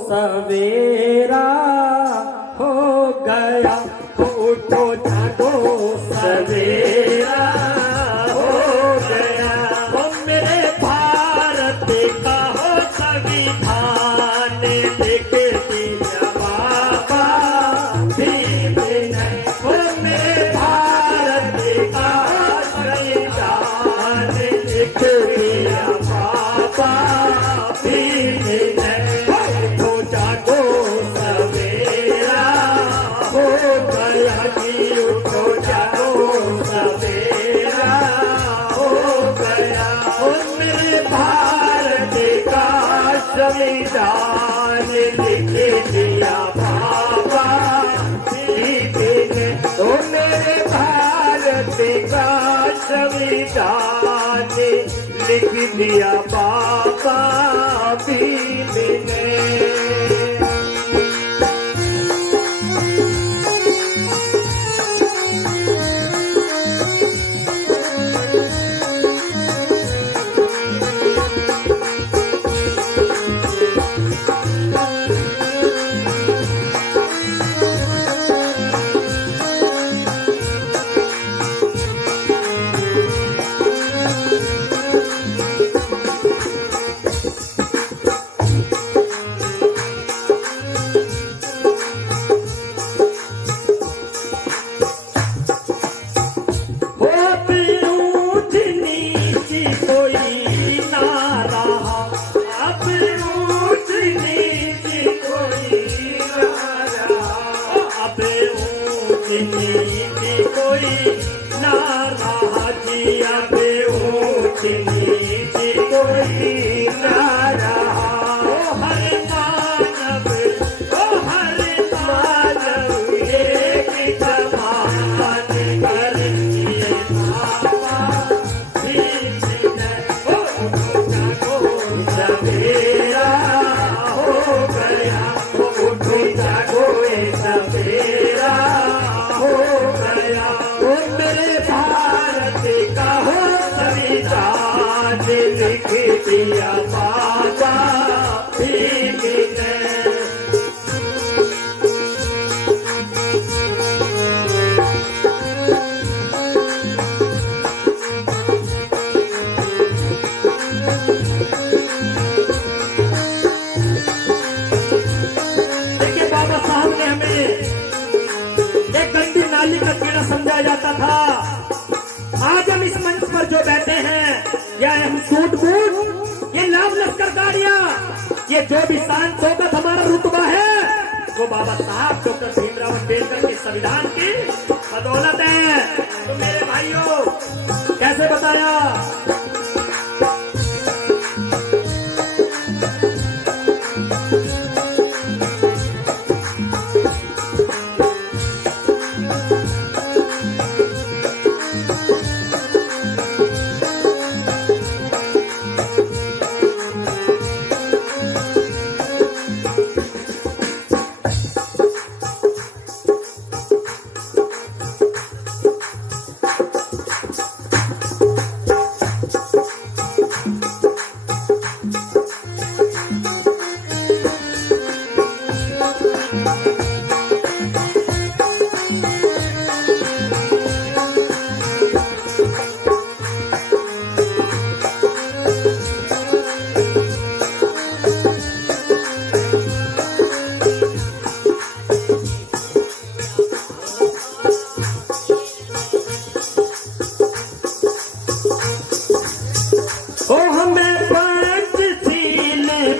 सवेरा हो गया, उठो जागो सवेरा हो गया। वो मेरे भारत का हो संविधान लिख दिया बाबा भीम ने। वो मेरे भारत का संविधान लिख दिया बाबा भीम ने। उठो जागो सवेरा हो गया जी, उठो जागो सवेरा हो गया। ओ मेरे भारत का संविधान लिख दिया बाबा भीम ने। ओ मेरे भारत का संविधान लिख दिया बाबा भीम ने। लिख दिया बाबा भीम ने। देखिए बाबा साहब ने हमें एक गंदी नाली का कीड़ा समझाया जाता था। आज हम इस मंच पर जो बैठे हैं, या हम सूट बूट, ये लाभ लश्कर गाड़ियां, ये जो भी शान शौकत हमारा रुतबा है, वो बाबा साहब डॉक्टर भीमराव अम्बेडकर के संविधान की बदौलत है। तो मेरे भाइयों, कैसे बताया?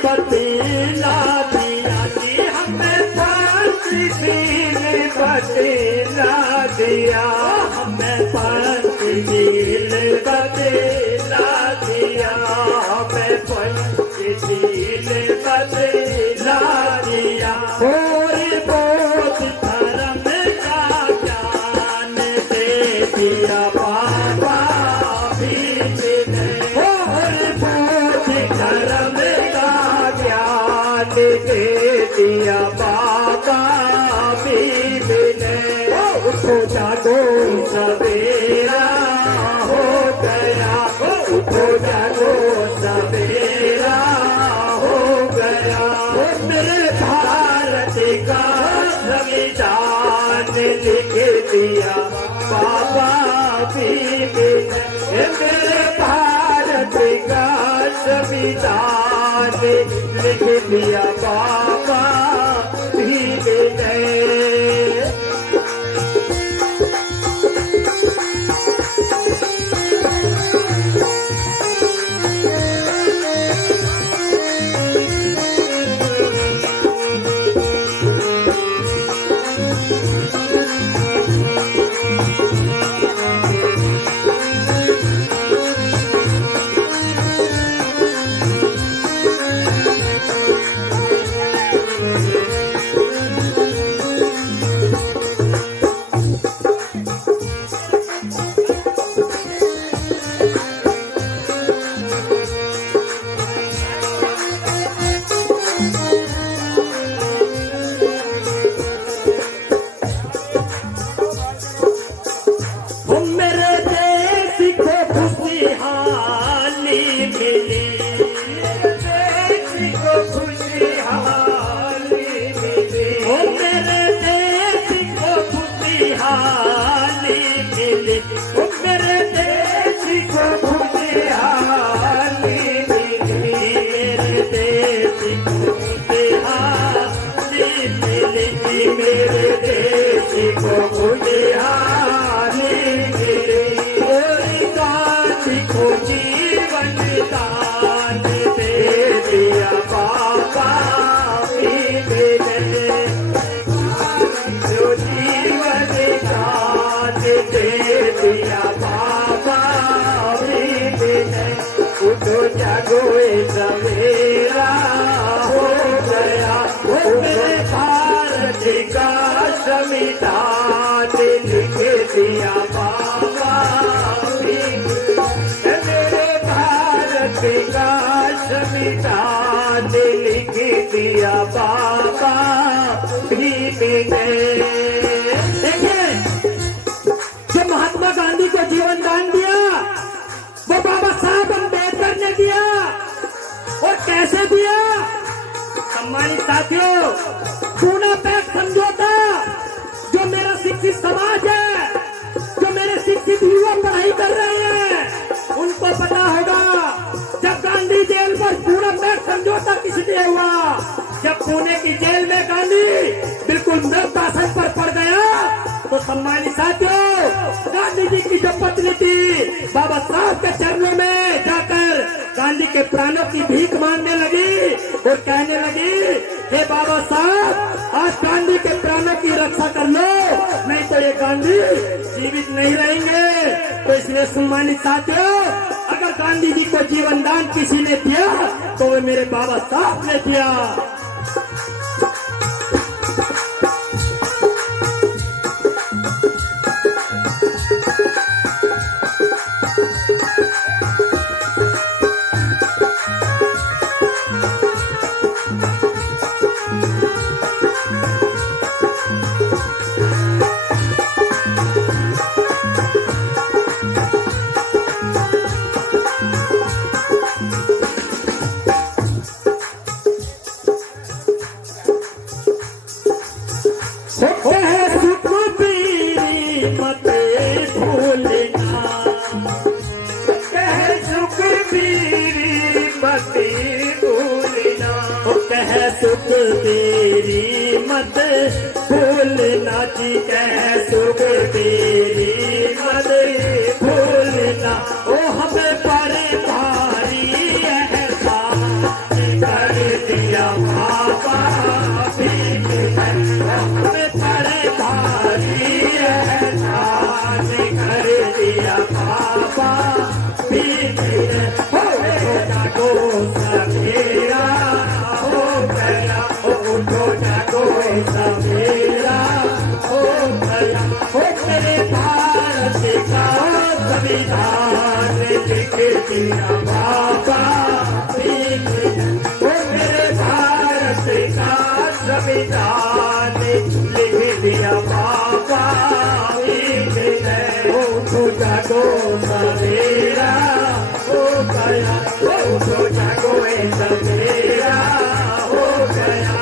बदला दिया हमें, पंचशील बदला दिया हमें, पंचशील बदला दिया। और बोध धर्म का ज्ञान दे दिया बाबा भीम ने। और बोध धर्म का ज्ञान दे दिया बाबा भीम ने। उठो जागो सवेरा हो गया, उठो जागो सवेरा हो गया। मेरे भारत का संविधान लिख दिया बाबा भीम। मेरे भारत का संविधान लिख दिया बाबा भीम ने। सवेरा हो गया, मेरे भारत का संविधान लिख दिया बाबा भीम। मेरे भारत का संविधान लिख दिया बाबा भीम ने। देखिए, जो महात्मा गांधी को जीवन दान दिया वो बाबा साहब अम्बेडकर ने दिया। और कैसे दिया? सम्मानित साथियों, पूना पैक समझौता जो मेरा शिक्षित समाज है, जो मेरे शिक्षित युवा पढ़ाई कर रहे हैं, उनको पता होगा जब गांधी जेल पर पूना पैक समझौता किस लिए हुआ। जब पुणे की जेल में गांधी बिल्कुल मृत्यासन पर पड़ गया तो सम्मानित साथियों, गांधी जी की जो पत्नी थी बाबा साहब के चरणों में जाकर गांधी के प्राणों की भीख मांगने लगी और कहने लगी, हे बाबा साहब, आज गांधी के प्राणों की रक्षा कर लो, नहीं तो ये गांधी जीवित नहीं रहेंगे। तो इसलिए सम्मानित साथियों, अगर गांधी जी को जीवन दान किसी ने दिया तो वो मेरे बाबा साहब ने दिया। सुख तेरी मत भूलना जी, कह सुख तेरी मत भूलना। ओ हमें बड़े भारी एहसास कर दिया बाबा भीम ने, हमें बड़े भारी एहसास कर दिया बाबा भीम ने। हो जागो सवेरा हो गया, उठो जागो सवेरा हो गया, हो मेरे भारत का संविधान लिख दिया बाबा भीम ने। हो मेरे भारत का संविधान लिख दिया बाबा भीम ने। उठो जागो सवेरा हो गया, उठो जागो सवेरा हो गया।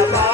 बाबा